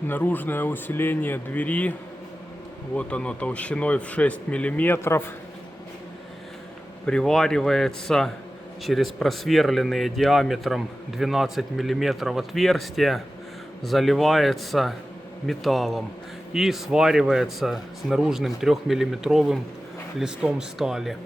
наружное усиление двери. Вот оно толщиной в 6 миллиметров. Приваривается через просверленные диаметром 12 миллиметров отверстия. Заливается металлом и сваривается с наружным 3-миллиметровым листом стали.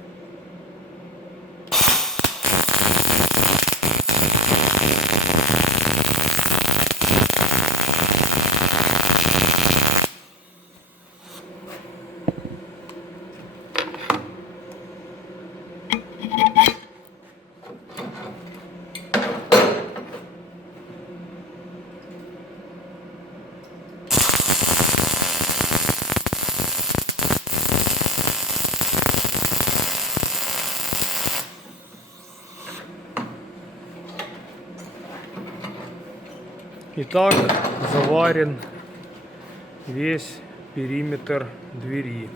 Итак, заварен весь периметр двери.